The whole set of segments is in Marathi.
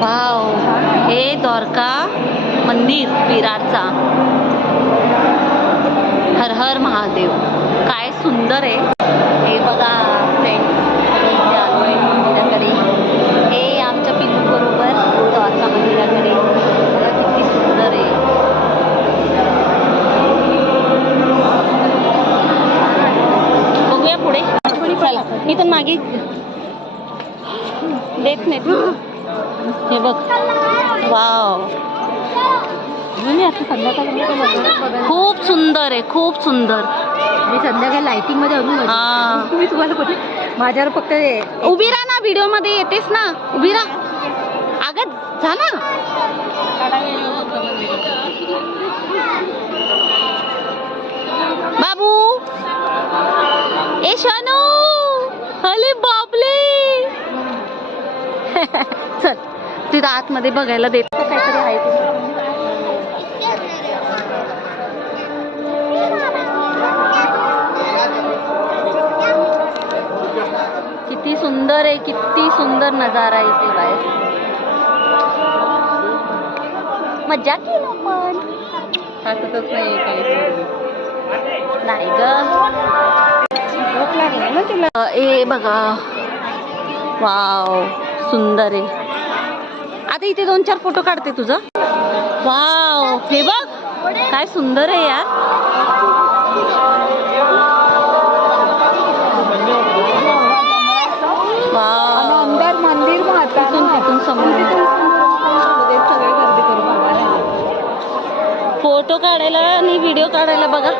वाव, हे द्वारका मंदिर विरारचा. हर हर महादेव. काय सुंदर आहे. हे बघा फ्रेंड्स, इथे आलो आहे मंदिराकडे. हे आमच्या पिल्लू बरोबर द्वारका मंदिराकडे. बघा किती सुंदर आहे. बघूया पुढे. चला इथून मागे देत नाही. हे बघ, वाव, खूप सुंदर आहे, खूप सुंदर. मी संध्याकाळी लाइटिंग मध्ये अजून तुम्ही तुम्हाला कुठे माझ्यावर फक्त उभी राहा ना, व्हिडिओ मध्ये येतेस ना, उभी राहा. अगं जा ना. बाबू, ए शानू, अरे बापले. चल तिथं आतमध्ये बघायला देत काहीतरी आहे. किती सुंदर आहे, किती सुंदर नजारा आहे इथे बाहेर. मज्जा केली आपण. हसतच नाही काही नाही ग, भूक लागली ना तुला. ए बघा, वाव, सुंदर आहे. आता इथे 2-4 फोटो काढते तुझं. वाव, हे बघ काय सुंदर आहे यार. वाव, अंदर मंदिर तिथून समुद्र. सगळे गर्दी करू बाबा. फोटो काढायला आणि व्हिडिओ काढायला बघा.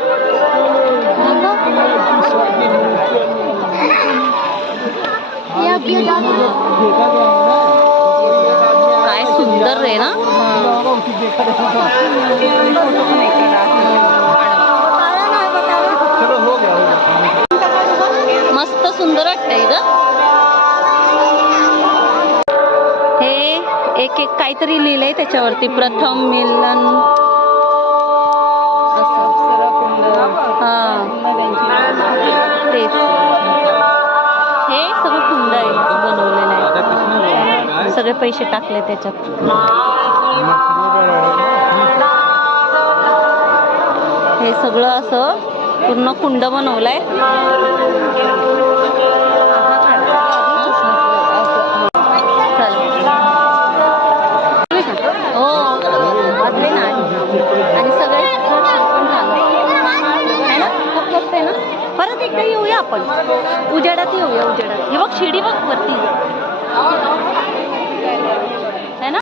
काय सुंदर आहे ना. मस्त सुंदर वाटतंय ग. हे एक एक काहीतरी लिहिलंय त्याच्यावरती, प्रथम मिलन. हा तेच, हे सगळं कुंड आहे बनवलेलं आहे. सगळे पैसे टाकले त्याच्यात. हे सगळं असं पूर्ण कुंड बनवलंय.